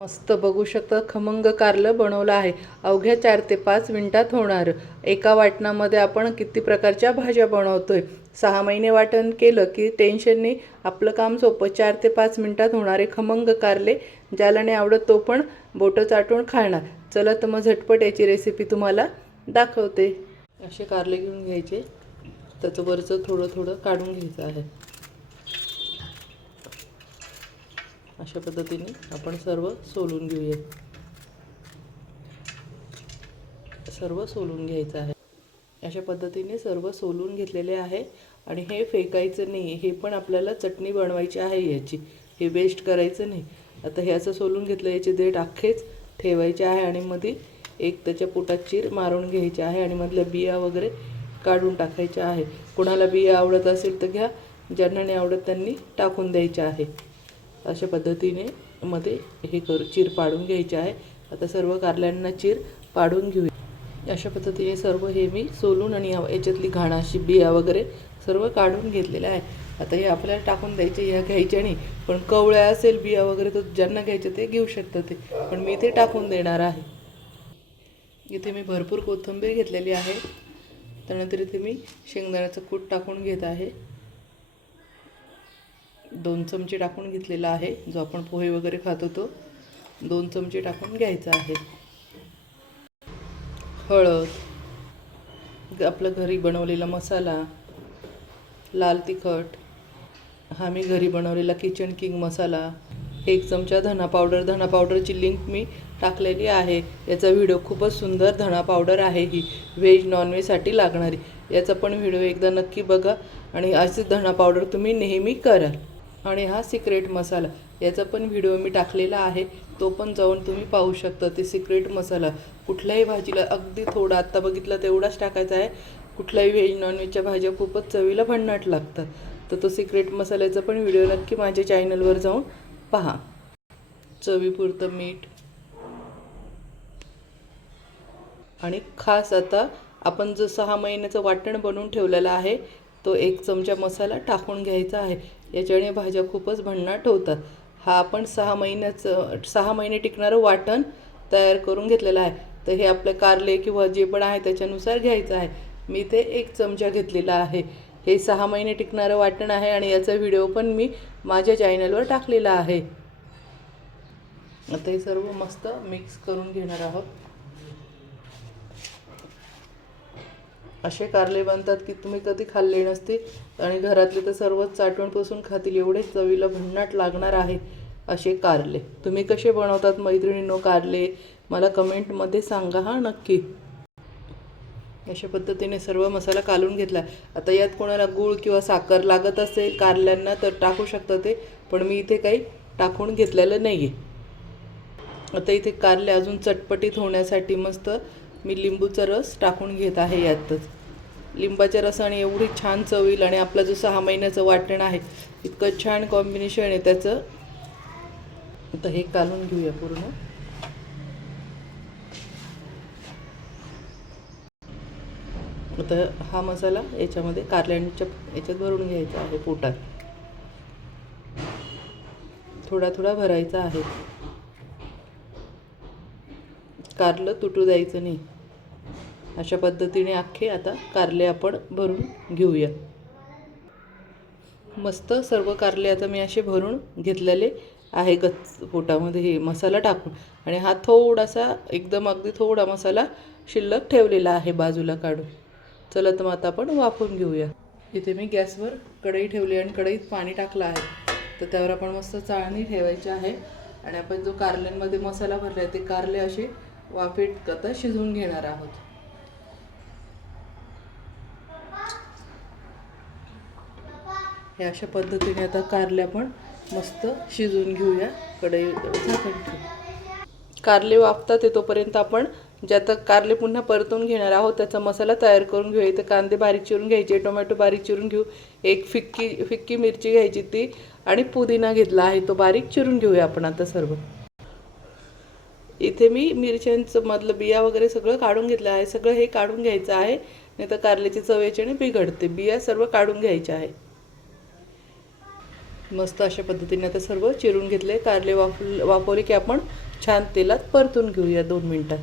मस्त बघू शकता खमंग कारलं बनवलं आहे. अवघ्या 4 ते 5 मिनिटात होणार. एका वाटणामध्ये आपण किती प्रकारच्या भाज्या बनवतोय. 6 महिने वाटण केलं की टेन्शन नाही, आपलं काम सोपं. 4 ते 5 मिनिटात होणारे खमंग कारले ज्याला नाही आवडत तो पण बोटं चाटून खाणार. चला तर मग झटपट याची रेसिपी तुम्हाला दाखवते. असे कारले घेऊन घ्यायचे, त्याचं वरचं थोडं थोडं काढून घ्यायचं आहे. अशा पद्धतीने आपण सर्व सोलून घेऊया. सर्व सोलून घ्यायचं आहे. अशा पद्धतीने सर्व सोलून घेतलेले आहे आणि हे फेकायचं नाही. हे पण आपल्याला चटणी बनवायची आहे याची, हे वेस्ट करायचं नाही. आता हे असं सोलून घेतलं, याचे देठ अख्खेच ठेवायचे आहे आणि मध्ये एक त्याच्या पोटात चीर मारून घ्यायची आहे आणि मधल्या बिया वगैरे काढून टाकायच्या आहे. कोणाला बिया आवडत असेल तर घ्या, ज्यांना नाही आवडत त्यांनी टाकून द्यायचे आहे. अशा पद्धतीने मध्ये हे चीर पाडून घ्यायचे आहे. आता सर्व कारल्यांना चीर पाडून घेऊया. अशा पद्धतीने सर्व हे मी सोलून आणि याच्यातली घाणाशी बिया वगैरे सर्व काढून घेतलेलं आहे. आता हे आपल्याला टाकून द्यायचे, ह्या घ्यायच्या नाही. पण कवळ्या असेल बिया वगैरे तर ज्यांना घ्यायचे ते घेऊ शकतात ते, पण मी ते टाकून देणार आहे. इथे मी भरपूर कोथिंबीर घेतलेली आहे. त्यानंतर इथे मी शेंगदाण्याचं कूट टाकून घेत आहे. 2 चमचे टाकून घेतलेला आहे. जो आपण पोहे वगैरे खातो तो 2 चमचे टाकून घ्यायचा आहे. हळद, आपलं घरी बनवलेला मसाला, लाल तिखट, हा मी घरी बनवलेला किचन किंग मसाला, 1 चमचा धना पावडर. धना पावडरची लिंक मी टाकलेली आहे. याचा व्हिडिओ खूपच सुंदर धना पावडर आहे, ही व्हेज नॉनव्हेजसाठी लागणारी. याचा पण व्हिडिओ एकदा नक्की बघा आणि अशी धना पावडर तुम्ही नेहमी कराल. आणि हा सिक्रेट मसाला, याचा पण व्हिडिओ मी टाकलेला आहे, तो पण जाऊन तुम्ही पाहू शकता. ते सिक्रेट मसाला कुठल्याही भाजीला अगदी थोडा, आत्ता बघितला तेवढाच टाकायचा आहे. कुठल्याही व्हेज नॉनव्हेजच्या भाज्या खूपच चवीला भन्नाट लागतात. तर तो सिक्रेट मसाल्याचा पण व्हिडिओ नक्की माझ्या चॅनलवर जाऊन पहा. चवीपुरतं मीठ आणि खास आता आपण जो 6 महिन्याचं वाटण बनवून ठेवलेलं आहे तो 1 चमचा मसाला टाकून घ्यायचा आहे. याच्याने भाज्या खूपच भन्नाट होतात. हा आपण 6 महिने टिकणारं वाटण तयार करून घेतलेलं आहे. तर हे आपले कारले किंवा जे पण आहे त्याच्यानुसार घ्यायचं आहे. मी ते 1 चमचा घेतलेला आहे. हे 6 महिने टिकणारं वाटण आहे आणि याचा व्हिडिओ पण मी माझ्या चॅनलवर टाकलेला आहे. आता हे सर्व मस्त मिक्स करून घेणार आहोत. असे कारले बनतात की तुम्ही कधी खाल्ले नसते आणि घरातले तर सर्वच चाटून पुसून खातील, एवढे चवीला भन्नाट लागणार आहे असे कारले. तुम्ही कसे बनवतात मैत्रिणींनो कारले, मला कमेंटमध्ये सांगा हा नक्की. अशा पद्धतीने सर्व मसाला कालून घेतला. आता यात कोणाला गूळ किंवा साखर लागत असेल कारल्यांना तर टाकू शकता ते, पण मी इथे काही टाकून घेतलेलं नाही आहे. आता इथे कारले अजून चटपटीत होण्यासाठी मस्त मी लिंबूचा रस टाकून घेत आहे. यातच लिंबाच्या रसाने एवढी छान चव येईल आणि आपला जो 6 महिन्याचं वाटण आहे इतकं छान कॉम्बिनेशन आहे त्याचं. आता हे कालून घेऊया पूर्ण. आता हा मसाला याच्यामध्ये कारल्यांच्या याच्यात भरून घ्यायचा आहे. पोटात थोडा थोडा भरायचा आहे. कारलं तुटू द्यायचं नाही. अशा पद्धतीने अख्खे आता कारले आपण भरून घेऊया. मस्त सर्व कारले आता मी असे भरून घेतलेले आहे गच्च पोटामध्ये हे मसाला टाकून. आणि हा थोडासा एकदम अगदी थोडा मसाला शिल्लक ठेवलेला आहे बाजूला काढून. चला तर मग आता आपण वाफवून घेऊया. इथे मी गॅसवर कढई ठेवली आणि कढईत पाणी टाकलं आहे. तर त्यावर आपण मस्त चाळणी ठेवायची आहे आणि आपण जो कारल्यांमध्ये मसाला भरला आहे ते कारले असे वाफेत आता शिजवून घेणार आहोत. हे अशा पद्धतीने आता कारले आपण मस्त शिजवून घेऊया. कढई झाकण ठेवून कारले वाफतात तोपर्यंत आपण ज्यात कारले पुन्हा परतून घेणार आहोत त्याचा मसाला तयार करून घेऊया. इथे कांदे बारीक चिरून घ्यायचे, टोमॅटो बारीक चिरून घेऊ, एक फिक्की मिरची घ्यायची ती आणि पुदिना घेतला आहे तो बारीक चिरून घेऊया आपण आता सर्व. इथे मी मिरच्यांचं मधलं बिया वगैरे सगळं काढून घेतलं आहे. सगळं हे काढून घ्यायचं आहे, नाही तर कारल्याची चव याच्याने बिघडते. बिया सर्व काढून घ्यायच्या आहे. मस्त अशा पद्धतीने आता सर्व चिरून घेतले. कारले वाफवले की आपण छान तेलात परतून घेऊया 2 मिनिटात.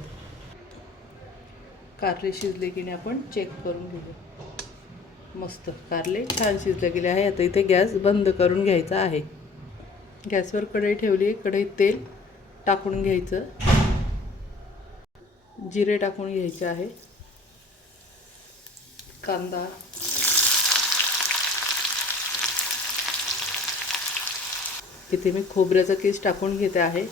कारले शिजले की नाही आपण चेक करून घेऊया. मस्त कारले छान शिजले गेले आहे. आता इथे गॅस बंद करून घ्यायचा आहे. गॅसवर कढई ठेवली. कढईत तेल टाकून घ्यायचं. जिरे टाकून घ्यायचे आहे. कांदा, इथे मी खोबऱ्याचा किस टाकून घेते आहे.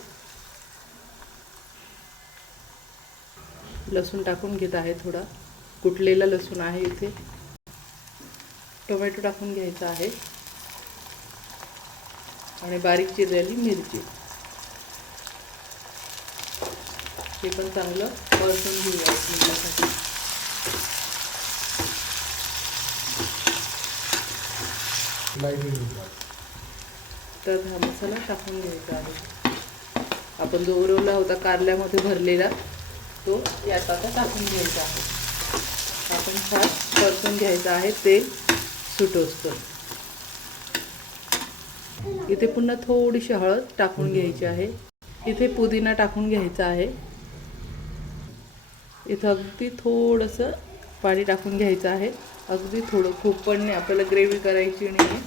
लसूण टाकून घेत आहे. थोडा कुटलेला लसूण आहे इथे. टोमॅटो टाकून घ्यायचा आहे आणि बारीक चिरलेली मिरची. हे पण चांगलं परतून घेऊया मिनिटासाठी. तर हा मसाला टाकून घ्यायचा आहे. आपण जो उरवला होता कारल्यामध्ये भरलेला तो यात आता टाकून घ्यायचा आहे. आपण छान परतून घ्यायचा आहे तेल सुटोस्तर. इथे पुन्हा थोडीशी हळद टाकून घ्यायची आहे. इथे पुदिना टाकून घ्यायचा आहे. इथं अगदी थोडंसं पाणी टाकून घ्यायचं आहे. अगदी थोडं, खूप पण नाही, आपल्याला ग्रेव्ही करायची नाही.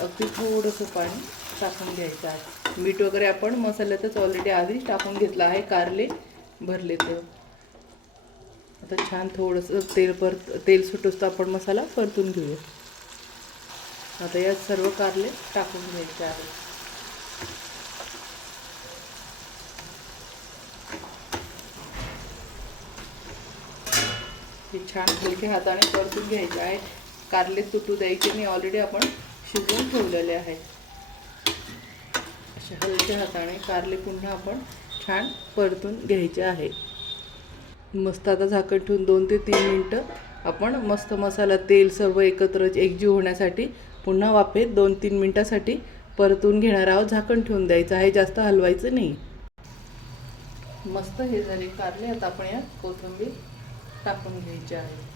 अगदी थोडंसं पाणी टाकून घ्यायचं आहे. मीठ वगैरे आपण मसाल्यातच ऑलरेडी आधीच टाकून घेतलं आहे कारले भरले तर. आता छान थोडंसं तेल सुटोस तर आपण मसाला परतून घेऊया. आता यात सर्व कारले टाकून घ्यायचे आहे. हे छान हलक्या हाताने परतून घ्यायचे आहे. कारले तुटू द्यायचे नाही, ऑलरेडी आपण शिजवून ठेवलेले आहे. अशा हलक्या हाताने कारले पुन्हा आपण छान परतून घ्यायचे आहे. मस्त आता झाकण ठेवून 2 ते 3 मिनटं आपण मस्त मसाला तेल सर्व एकत्र एकजीव होण्यासाठी पुन्हा वाफेत 2-3 मिनटासाठी परतून घेणार आहोत. झाकण ठेवून द्यायचं आहे, जास्त हलवायचं नाही. मस्त हे झाले कारले. आता आपण यात कोथिंबीर टाकून घ्यायची आहे.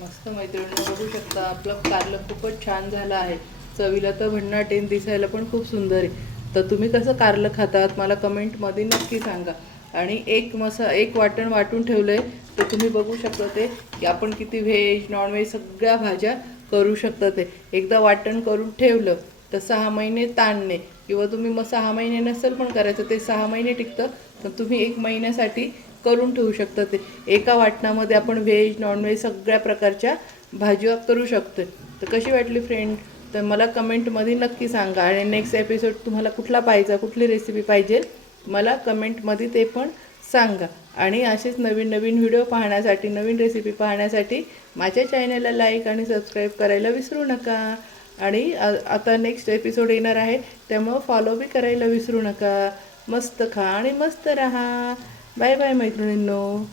मस्त मैत्रिणींनो, बघू शकता आपलं कारलं खूपच छान झालं आहे. चवीला तर भन्नाट आहे, दिसायला पण खूप सुंदर आहे. तर तुम्ही कसं कारलं खातात मला कमेंटमध्ये नक्की सांगा. आणि एक वाटण वाटून ठेवलं आहे, तर तुम्ही बघू शकता ते की आपण किती व्हेज नॉनव्हेज सगळ्या भाज्या करू शकता. ते एकदा वाटण करून ठेवलं तर 6 महिने ताणणे, किंवा तुम्ही मग 6 महिने नसेल पण करायचं, ते 6 महिने टिकतं. तर तुम्ही 1 महिन्यासाठी करून ठेवू शकता. ते एका वाटणामध्ये आपण व्हेज नॉनव्हेज सगळ्या प्रकारच्या भाज्या करू शकतो. तर कशी वाटली फ्रेंड, तर मला कमेंटमध्ये नक्की सांगा. आणि नेक्स्ट एपिसोड तुम्हाला कुठला पाहिजे, कुठली रेसिपी पाहिजे मला कमेंटमध्ये ते पण सांगा. आणि असेच नवीन नवीन व्हिडिओ पाहण्यासाठी, नवीन रेसिपी पाहण्यासाठी माझ्या चॅनलला लाईक आणि सबस्क्राईब करायला विसरू नका. आणि आता नेक्स्ट एपिसोड येणार आहे, त्यामुळं फॉलो बी करायला विसरू नका. मस्त खा आणि मस्त राहा. बाय बाय मैत्रिणींनो.